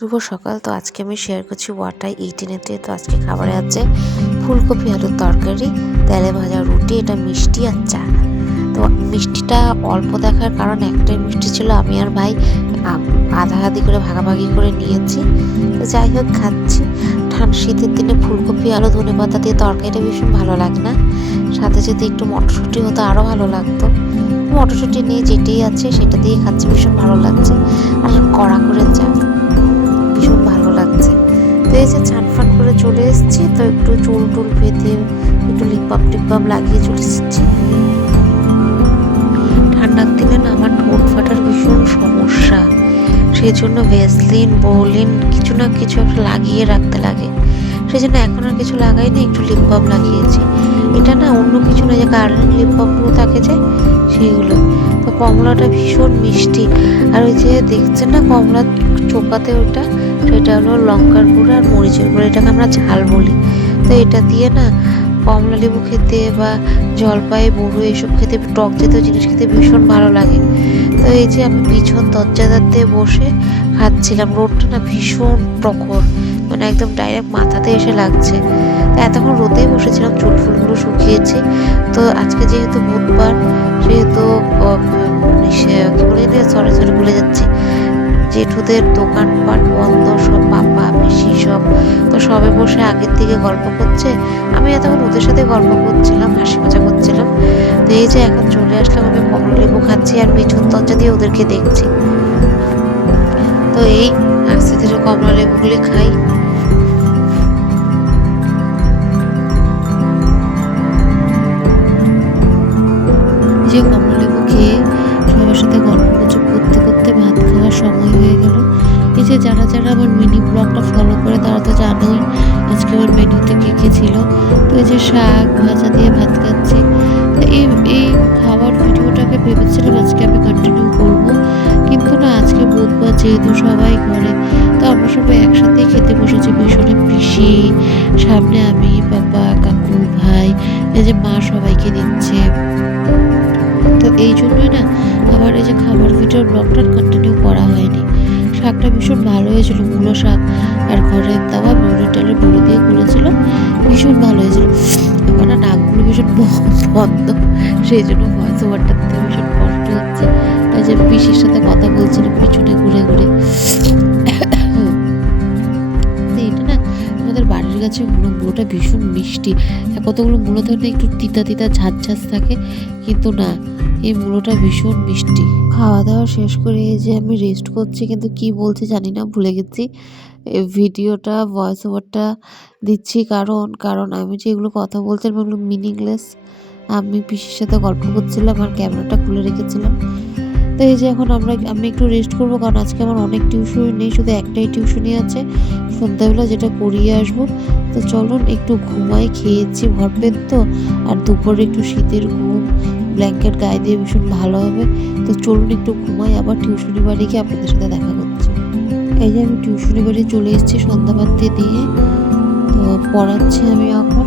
শুভ সকাল। তো আজকে আমি শেয়ার করছি ওয়াটাই 18-তে। তো আজকে খাবারে আছে ফুলকপি আলুর তরকারি, তেলে ভাজা রুটি, এটা মিষ্টি আর চা। তো মিষ্টিটা অল্প দেখার কারণ একটাই মিষ্টি ছিল, আমি আর ভাই আধা আধি করে ভাগাভাগি করে নিয়েছি। তো যাই হোক খাচ্ছি। শীতের দিনে ফুলকপি আলু ধনেপাতা দিয়ে তরকারিটা ভীষণ ভালো লাগে না? সাথে যদি একটু মটরশুঁটি হতো আরও ভালো লাগতো। মটরশুঁটি নিয়ে যেটাই আছে সেটা দিয়ে খাচ্ছি, ভীষণ ভালো লাগছে। আর কড়া করে চা, ভীষণ ভালো লাগছে। তো এই যে চান ফান করে চলে এসেছি, তো একটু চুল টুল বেঁধে একটু লিপ বাম লাগিয়ে চলে এসেছি। ঠান্ডার দিনে না আমার ঠোঁট ফাটার ভীষণ সমস্যা, সেই জন্য ভ্যাসলিন বোলিন কিছু না কিছু একটা লাগিয়ে রাখতে লাগে। সেই জন্য এখন আর কিছু লাগাইনি, একটু লিপ বাম লাগিয়েছি। এটা না অন্য কিছু না, যে গার্লিক লিপ বামগুলো থাকে যে সেইগুলো। তো কমলাটা ভীষণ মিষ্টি। আর ওই যে দেখছেন না কমলা চোপাতে ওটা, সেটা হলো লঙ্কার গুঁড়ো আর মরিচের গুঁড়ো, এটাকে আমরা ঝাল বলি। তো এটা দিয়ে না কমলা লেবু খেতে বা জলপাই বড়ু এসব খেতে, টক জাতীয় জিনিস খেতে ভীষণ ভালো লাগে। তো এই যে আমি পিছন দরজাতে বসে খাচ্ছিলাম। রোদটা না ভীষণ প্রখর, মানে একদম ডাইরেক্ট মাথাতে এসে লাগছে। তো এতক্ষণ রোদেই বসেছিলাম, চুল ফুলগুলো শুকিয়েছি। তো আজকে যেহেতু বুধবার, সেহেতু কি বলে সরি ভুলে যাচ্ছি, জেঠুদের দোকানপাট বন্ধ, সব পাপা পিসি সব। তো সবে বসে আগের দিকে গল্প করছে, আমি এতক্ষণ ওদের সাথে গল্প করছিলাম, হাসি মজা করছিলাম। তো এই যে এখন চলে আসলাম, আমি কমলা লেবু খাচ্ছি আর পিছন দরজা দিয়ে ওদেরকে দেখছি। তো এই আস্তে ধীরে কমলা লেবুগুলি খাই। যে কমলা লেবু খেয়ে সবার সাথে গল্প গুজব করতে করতে ভাত খাওয়ার সময় হয়ে গেল। এই যে যারা যারা আমার মিনি ব্লগটা ফলো করে তারা তো জানোই আজকে আমার মেনুতে কী কী ছিল। তো এই যে শাক ভাজা দিয়ে ভাত খাচ্ছি। তো এই খাবার ভিডিওটাকে ভেবেছিলাম আজকে আমি কন্টিনিউ করব, কিন্তু না আজকে বুধবার যেহেতু সবাই ঘরে, তো আমরা সবাই একসাথেই খেতে বসেছি। পিছনে পিসি, সামনে আমি, বাবা, কাকু, ভাই, এই যে মা সবাইকে দিচ্ছে। তো এই জন্যই না আবার এই যে খাবার ভিডিওর ব্লগটা কন্টিনিউ করা হয়নি। শাকটা ভীষণ ভালো হয়েছিল, মূলো শাক আর ঘরের দেওয়া মৌরি ডালের বড়ি দিয়ে করেছিল, ভীষণ ভালো হয়েছিল। আমার না নাকগুলো ভীষণ বন্ধ, সেই জন্য ভয়েস ওভারটা দিতে ভীষণ কষ্ট হচ্ছে। এই যে পিসির সাথে কথা বলছিলাম পিছনে ঘুরে ঘুরে। এটা না আমাদের বাড়ির কাছে মূলোটা ভীষণ মিষ্টি। কতগুলো মূলো থাকলে একটু তিতা তিতা ঝাঁঝ ঝাঁঝ থাকে, কিন্তু না এই মূলোটা ভীষণ মিষ্টি। খাওয়া দাওয়া শেষ করে এই যে আমি রেস্ট করছি, কিন্তু কি বলছি জানি না, ভুলে গেছি। ভিডিওটা ভয়েস ওভারটা দিচ্ছি কারণ আমি যে এগুলো কথা বলছিলাম এগুলো মিনিংলেস। আমি পিসির সাথে গল্প করছিলাম আর ক্যামেরাটা খুলে রেখেছিলাম। তো এই যে এখন আমি একটু রেস্ট করবো, কারণ আজকে আমার অনেক টিউশনই নেই, শুধু একটাই টিউশনই আছে সন্ধ্যাবেলা, যেটা করিয়ে আসবো। তো চলুন একটু ঘুমাই, খেয়েছি ভরপেট তো, আর দুপুরে একটু শীতের ঘুম, ব্ল্যাঙ্কেট গায়ে দিয়ে ভীষণ ভালো হবে। তো চলুন একটু ঘুমাই, আবার টিউশনি বাড়ি গিয়ে আপনাদের সাথে দেখা করছি। এই যে আমি টিউশনি বাড়ি চলে এসেছি সন্ধ্যাবাতি দিয়ে, তো পড়াচ্ছি আমি এখন।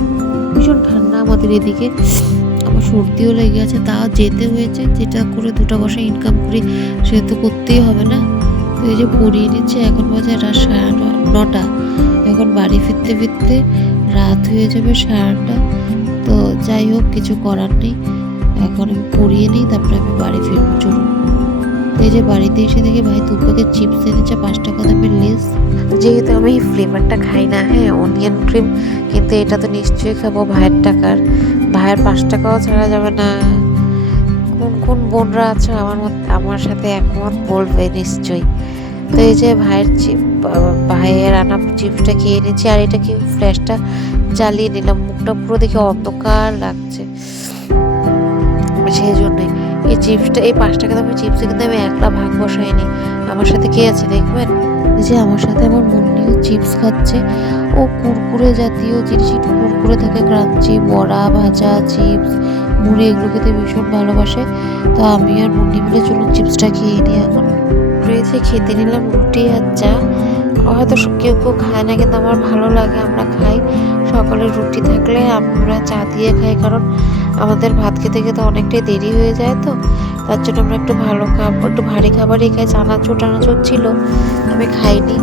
ভীষণ ঠান্ডা আমাদের এদিকে, আমার সর্দিও লেগে আছে, তাও যেতে হয়েছে, যেটা করে দুটো পয়সা ইনকাম করি সে তো করতেই হবে না। তো এই যে পড়িয়ে নিচ্ছে, এখন বাজে রাত 9:30। এখন বাড়ি ফিরতে ফিরতে রাত হয়ে যাবে 9:30। তো যাই হোক, কিছু করার নেই, এখন আমি পড়িয়ে নিই, তারপরে আমি বাড়ি ফিরবো। চলুন। এই যে বাড়িতে এসে দেখি ভাই 2 প্যাকেট চিপস এনেছে, 5 টাকা দামের লেস। যেহেতু আমি ফ্লেভারটা খাই না, হ্যাঁ অনিয়ন ক্রিম, কিন্তু এটা তো নিশ্চয়ই খাবো ভাইয়ের টাকার। ভাইয়ের 5 টাকাও ছাড়া যাবে না। কোন কোন বোনরা আছো আমার সাথে একমত বলবে নিশ্চয়ই। তো এই যে ভাইয়ের আনা চিপসটা খেয়ে নিচ্ছি, আর এটা কি ফ্ল্যাশটা জ্বালিয়ে নিলাম, মুখটা পুরো দেখে অন্ধকার লাগছে, সেই জন্যই এই চিপসটা, এই 5 টাকা দামের চিপসে কিন্তু আমি একলা ভাগ বসাইনি, আমার সাথে কে আছে দেখবেন। যে আমার সাথে আমার মুন্নিও চিপস খাচ্ছে। ও কুরকুরে জাতীয় জিনিস, একটু কুরকুরে থাকে, ক্রাঞ্চি, বড়া, ভাজা, চিপস, মুড়ি, এগুলো খেতে ভীষণ ভালোবাসে। তো আমি আর মুন্নি মিলে চলুন চিপসটা খেয়ে নিই। এখন রয়েছে খেতে নিলাম রুটি আর চা। হয়তো কেউ কেউ খায় না, কিন্তু আমার ভালো লাগে, আমরা খাই। সকালে রুটি থাকলে আমরা চা দিয়ে খাই, কারণ আমাদের ভাত খেতে খেতে অনেকটাই দেরি হয়ে যায়। তো তার জন্য আমরা একটু ভারী খাবারই খাই। চানাচুর ছিল, আমি খাইনি।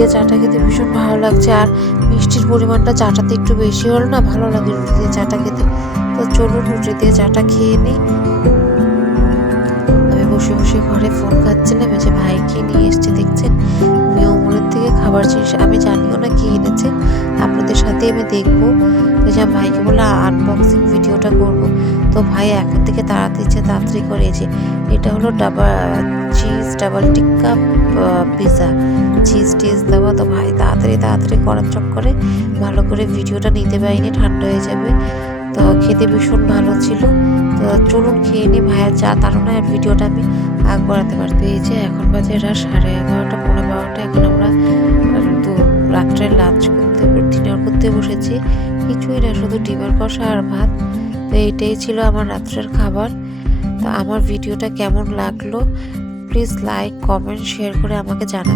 দিয়ে চাটা খেতে ভীষণ ভালো লাগছে। আর মিষ্টির পরিমাণটা চাটাতে একটু বেশি হলো না, ভালো লাগে রুটি দিয়ে চাটা খেতে। তো চলুন রুটি দিয়ে চাটা খেয়ে নিই। আমি বসে বসে ঘরে ফোন খাচ্ছিলাম, এই যে ভাইকে নিয়ে এসছে দেখছেন মিও মোড়ের থেকে খাবার জিনিস। আমি জানিও না কি এনেছে, আপনাদের সাথে আমি দেখবো। তো যে ভাইকে বলে আনবক্সিং ভিডিওটা করব। তো ভাই এখন থেকে তাড়াতাড়ি করে। যে এটা হলো চিজ ডাবল টিক্কা পিৎজা, চিজ দেওয়া। তো ভাই তাড়াতাড়ি করার চক্করে ভালো করে ভিডিওটা নিতে পারিনি, ঠান্ডা হয়ে যাবে। তো খেতে ভীষণ ভালো ছিল। তো চলুন খেয়ে নিই। ভাইয়ের চা তাড়না আর ভিডিওটা আমি আগ বাড়াতে পারতে। এই যে এখন বাজে রাত 11:30 পৌনে 12টা। এখন আমরা তো রাত্রে ডিনার করতে বসেছি। কিছুই না, শুধু ডিমের কষা আর ভাত। তো এইটাই ছিল আমার রাত্রের খাবার। তো আমার ভিডিওটা কেমন লাগলো প্লিজ লাইক কমেন্ট শেয়ার করে আমাকে জানাবেন।